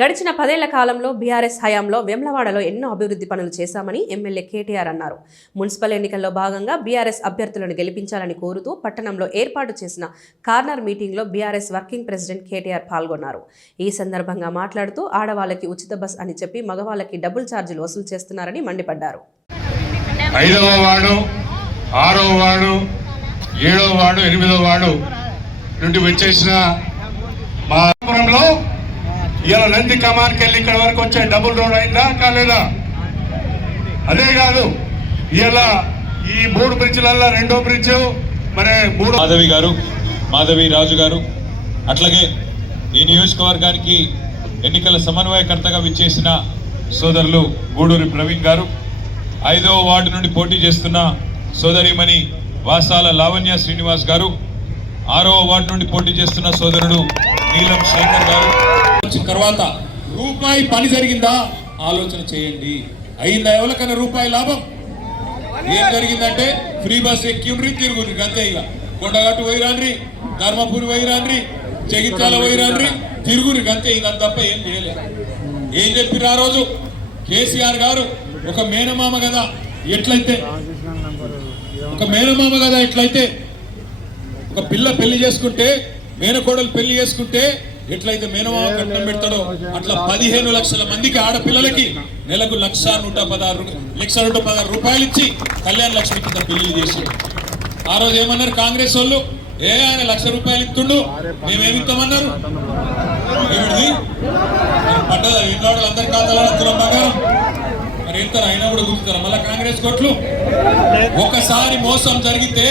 గడిచిన 10 ఏళ్ల కాలంలో బీఆర్ఎస్ హయాంలో వేములవాడలో ఎన్నో అభివృద్ధి పనులు చేశామని ఎమ్మెల్యే కేటీఆర్ అన్నారు. మున్సిపల్ ఎన్నికల్లో భాగంగా బీఆర్ఎస్ అభ్యర్థులను గెలిపించాలని కోరుతూ పట్టణంలో ఏర్పాటు చేసిన కార్నర్ మీటింగ్లో బీఆర్ఎస్ వర్కింగ్ ప్రెసిడెంట్ కేటీఆర్ పాల్గొన్నారు. ఈ సందర్భంగా మాట్లాడుతూ ఆడవాళ్లకి ఉచిత బస్ అని చెప్పి మగవాళ్లకి డబుల్ ఛార్జీలు వసూలు చేస్తున్నారని మండిపడ్డారు. 5వ వార్డు, 6వ వార్డు, 7వ వార్డు, 8వ వార్డు నుండి వచ్చేసిన మాపురంలో ఇలా నంది కమాన్కి వెళ్ళి ఇక్కడ వరకు వచ్చే డబుల్ రోడ్ అయిందా కాలేదా? అదే కాదు, ఇలా ఈ 3 బ్రిడ్జ్లలో 2వ బ్రిడ్జ్ మరి మాధవి రాజు గారు, అట్లాగే ఈ నియోజకవర్గానికి ఎన్నికల సమన్వయకర్తగా విచ్చేసిన సోదరులు గూడూరి ప్రవీణ్ గారు, 5వ వార్డు నుండి పోటీ చేస్తున్న సోదరిమణి వాసాల లావణ్య శ్రీనివాస్ గారు, 6వ వార్డు నుండి పోటీ చేస్తున్న సోదరుడు నీలం శేఖర్ గారు. తర్వాత రూపాయి పని జరిగిందా ఆలోచన చేయండి. అయిందా ఎవరికైనా రూపాయి లాభం? ఏం జరిగిందంటే ఫ్రీ బస్ ఎక్కిండ్రి తిరుగుండ్రి అంతే. ఇక కొండగట్టు పోయిరాండ్రి, ధర్మపురి పోయిరాండ్రి, జగిత్యాల పోయిరాండ్రి, తిరుగుండ్రి అంతే. ఇక తప్ప ఏం చేయలేదు. ఏం చెప్పిర్రు ఆ రోజు కేసీఆర్ గారు? ఒక మేనమామ కదా ఎట్లయితే ఒక పిల్ల పెళ్లి చేసుకుంటే, మేనకోడలు పెళ్లి చేసుకుంటే ఎట్లయితే మేనమామ కట్నం పెడతాడో అట్లా 15 లక్షల మందికి ఆడపిల్లలకి నెలకు 1,116 రూపాయలు ఇచ్చి కళ్యాణ లక్ష్మి కింద పెళ్లి చేసి, ఆ రోజు ఏమన్నారు కాంగ్రెస్ వాళ్ళు? ఆయన 1,00,000 రూపాయలు ఇస్తుండు, మేమేమిస్తామన్నారు? ఏమిటి పడ్డదా? ఇంట్లో అందరి ఖాతాలో అంటున్నాం బంగారం. మరి వెళ్తారు, అయినా కూడా గుర్తుతారు మళ్ళీ కాంగ్రెస్ కోట్లు. ఒకసారి మోసం జరిగితే,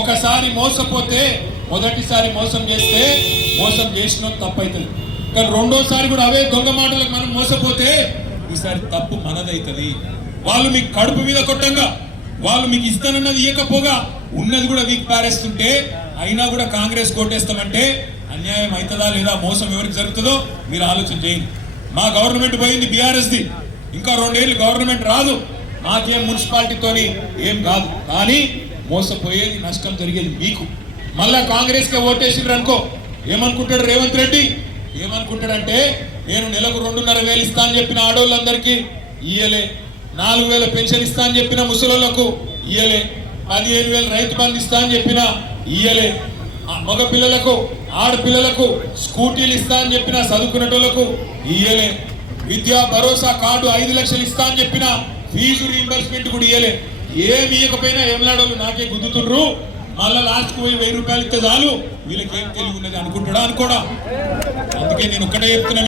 ఒకసారి మోసపోతే, మొదటిసారి మోసం చేస్తే మోసం చేసిన తప్పవుతుంది. కానీ రెండోసారి కూడా అవే దొంగ మాటలకు మనం మోసపోతే ఈసారి తప్పు మనదవుతుంది. వాళ్ళు మీకు కడుపు మీద కొట్టంగా, వాళ్ళు మీకు ఇస్తానన్నది ఇవ్వకపోగా ఉన్నది కూడా వీక్ పారేస్తుంటే అయినా కూడా కాంగ్రెస్ కోటేస్తామంటే అన్యాయం అవుతుందా లేదా, మోసం ఎవరికి జరుగుతుందో మీరు ఆలోచన చేయండి. మా గవర్నమెంట్ పోయింది బీఆర్ఎస్ది, ఇంకా 2 ఏళ్ళు గవర్నమెంట్ రాదు. మాకేం మున్సిపాలిటీతోని ఏం కాదు, కానీ మోసపోయేది, నష్టం జరిగేది మీకు. మళ్ళా కాంగ్రెస్కే ఓటేసిండ్రు అనుకో, ఏమనుకుంటాడు రేవంత్ రెడ్డి? ఏమనుకుంటాడంటే నేను నెలకు 2,500 ఇస్తా అని చెప్పిన ఆడోళ్ళందరికీ ఇయ్యలే, 4,000 పెన్షన్ ఇస్తా అని చెప్పిన ముసలోళ్లకు ఇయ్యలే, 15,000 రైతు బంధు ఇస్తా అని చెప్పిన ఇయ్యలే, మగ పిల్లలకు ఆడపిల్లలకు స్కూటీలు ఇస్తా అని చెప్పిన చదువుకునేటోళ్లకు ఇయ్యలే, విద్యా భరోసా కార్డు 5 లక్షలు ఇస్తా అని చెప్పిన ఫీజు రీంబర్స్మెంట్ కూడా ఇయ్యలే. ఏమి ఇవ్వకపోయినా ఏమలాడోళ్ళు నాకే గుద్దుతుండ్రు, మళ్ళా లాస్ట్కి పోయి 1000 రూపాయలు ఇస్తే చాలు వీళ్ళకి ఏం తెలివి ఉన్నది అనుకుంటాడా? అనుకోడా? అందుకే నేను ఒక్కటే చెప్తున్నా.